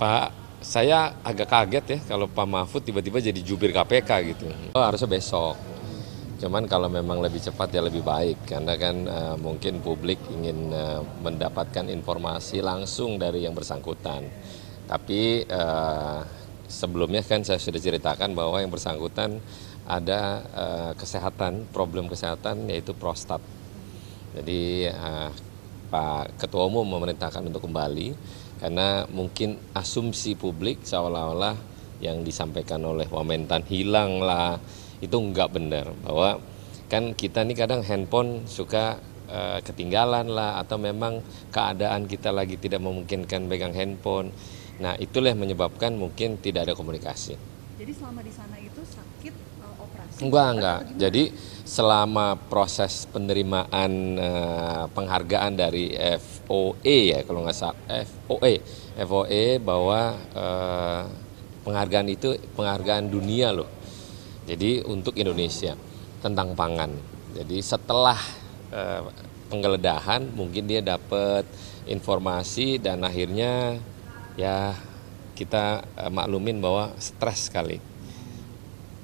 Pak, saya agak kaget ya kalau Pak Mahfud tiba-tiba jadi jubir KPK gitu. Harusnya besok. Cuman kalau memang lebih cepat ya lebih baik karena kan mungkin publik ingin mendapatkan informasi langsung dari yang bersangkutan. Tapi sebelumnya kan saya sudah ceritakan bahwa yang bersangkutan ada problem kesehatan yaitu prostat. Jadi Pak Ketua Umum memerintahkan untuk kembali karena mungkin asumsi publik seolah-olah yang disampaikan oleh Wamentan hilang lah, itu enggak benar. Bahwa kan kita nih kadang handphone suka ketinggalan lah atau memang keadaan kita lagi tidak memungkinkan pegang handphone. Nah itulah yang menyebabkan mungkin tidak ada komunikasi. Jadi selama di sana itu sakit operasi? Enggak. Jadi selama proses penerimaan penghargaan dari FOE ya kalau nggak salah FOE bahwa penghargaan itu penghargaan dunia loh. Jadi untuk Indonesia tentang pangan. Jadi setelah penggeledahan mungkin dia dapat informasi dan akhirnya ya kita maklumin bahwa stres sekali.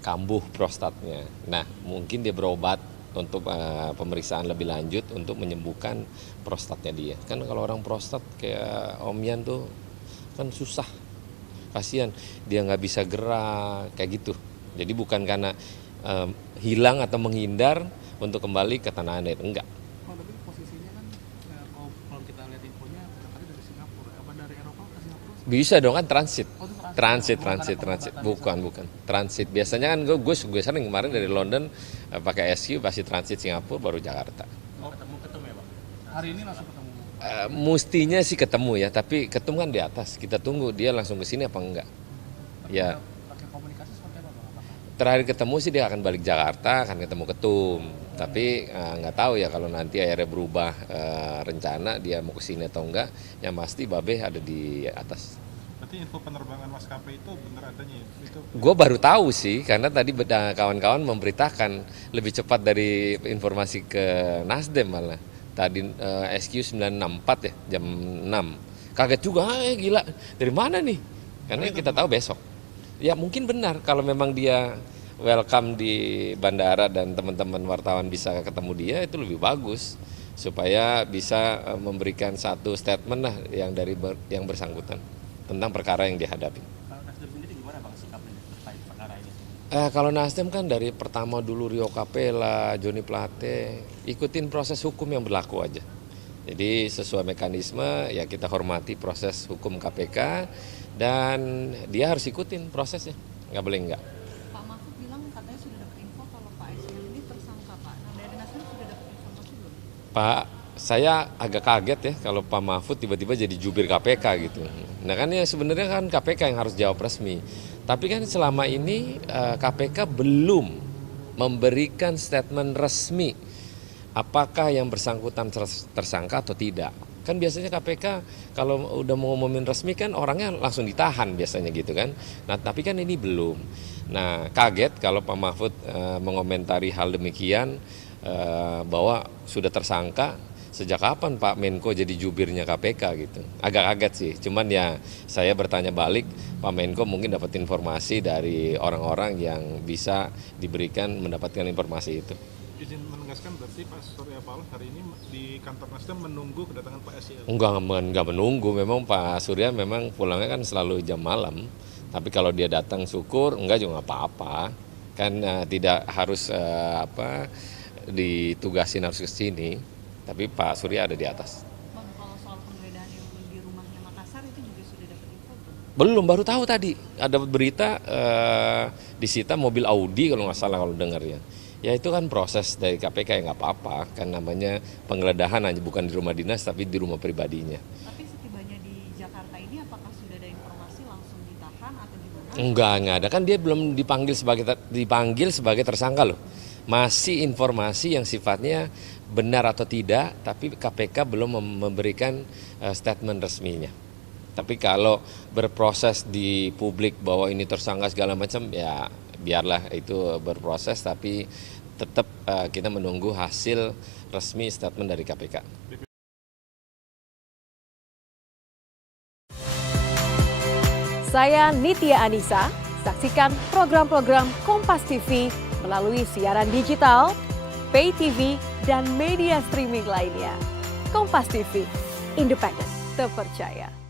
Kambuh prostatnya. Nah, mungkin dia berobat untuk pemeriksaan lebih lanjut untuk menyembuhkan prostatnya dia. Kan kalau orang prostat kayak Om Yan tuh kan susah. Kasihan, dia nggak bisa gerak kayak gitu. Jadi bukan karena hilang atau menghindar untuk kembali ke tanah air, enggak. Oh, tapi posisinya kan kalau kita lihat infonya katanya dari Singapura, apa dari Eropa ke Singapura? Bisa dong kan transit. Oh, itu Transit. Bukan Bukan. Transit. Biasanya kan gue sering kemarin dari London pakai SQ pasti transit Singapura baru Jakarta. Oh, ketemu ya, Bang. Hari ini langsung ketemu. Mustinya sih ketemu ya, tapi ketemu kan di atas. Kita tunggu dia langsung ke sini apa enggak. Ya. Pakai komunikasi seperti apa, Bang? Terakhir ketemu sih dia akan balik Jakarta, akan ketemu ketum. Tapi nggak tahu ya kalau nanti akhirnya berubah rencana dia mau ke sini atau enggak. Yang pasti Babe ada di atas. Berarti info penerbangan maskapai itu benar adanya ya? Gue baru tahu sih, karena tadi kawan-kawan memberitakan lebih cepat dari informasi ke Nasdem malah. Tadi SQ 964 ya, jam 6. Kaget juga, gila, dari mana nih? Karena kita tahu besok. Ya mungkin benar, kalau memang dia welcome di bandara dan teman-teman wartawan bisa ketemu dia, itu lebih bagus. Supaya bisa memberikan satu statement lah yang bersangkutan tentang perkara yang dihadapi. Kalau Nasdem sendiri gimana, Bang, sikapnya terkait perkara ini? Kalau Nasdem kan dari pertama dulu Rio Capella, Joni Plate, ikutin proses hukum yang berlaku aja. Jadi sesuai mekanisme ya kita hormati proses hukum KPK dan dia harus ikutin prosesnya, nggak boleh enggak. Pak Mahfud bilang katanya sudah dapat info kalau Pak SL ini tersangka, Pak. Nah, dari Nasdem sudah dapat informasi belum? Pak, saya agak kaget ya kalau Pak Mahfud tiba-tiba jadi jubir KPK gitu. Nah kan ya sebenarnya kan KPK yang harus jawab resmi. Tapi kan selama ini KPK belum memberikan statement resmi apakah yang bersangkutan tersangka atau tidak. Kan biasanya KPK kalau udah mau ngumumin resmi kan orangnya langsung ditahan biasanya gitu kan. Nah tapi kan ini belum. Nah kaget kalau Pak Mahfud mengomentari hal demikian bahwa sudah tersangka. Sejak kapan Pak Menko jadi jubirnya KPK gitu? Agak kaget sih, cuman ya saya bertanya balik, Pak Menko mungkin dapat informasi dari orang-orang yang bisa diberikan mendapatkan informasi itu. Izin menegaskan berarti Pak Surya Paloh hari ini di kantor Nasdem menunggu kedatangan Pak SL. Enggak menunggu, memang Pak Surya memang pulangnya kan selalu jam malam. Tapi kalau dia datang syukur, enggak juga nggak apa-apa. Kan tidak harus ditugasin harus ke sini. Tapi Pak Surya ada di atas. Bang, kalau soal penggeledahan yang di rumahnya Makassar itu juga sudah dapat info belum? Belum, baru tahu tadi. Ada berita disita mobil Audi kalau nggak salah kalau dengar ya. Ya itu kan proses dari KPK ya nggak apa-apa. Kan namanya penggeledahan hanya bukan di rumah dinas tapi di rumah pribadinya. Tapi setibanya di Jakarta ini apakah sudah ada informasi langsung ditahan atau gimana? Enggak ada. Kan dia belum dipanggil sebagai tersangka loh. Masih informasi yang sifatnya benar atau tidak, tapi KPK belum memberikan statement resminya. Tapi kalau berproses di publik bahwa ini tersangka segala macam, ya biarlah itu berproses, tapi tetap kita menunggu hasil resmi statement dari KPK. Saya Nitya Anissa, saksikan program-program Kompas TV melalui siaran digital, pay TV, dan media streaming lainnya. Kompas TV, independen, terpercaya.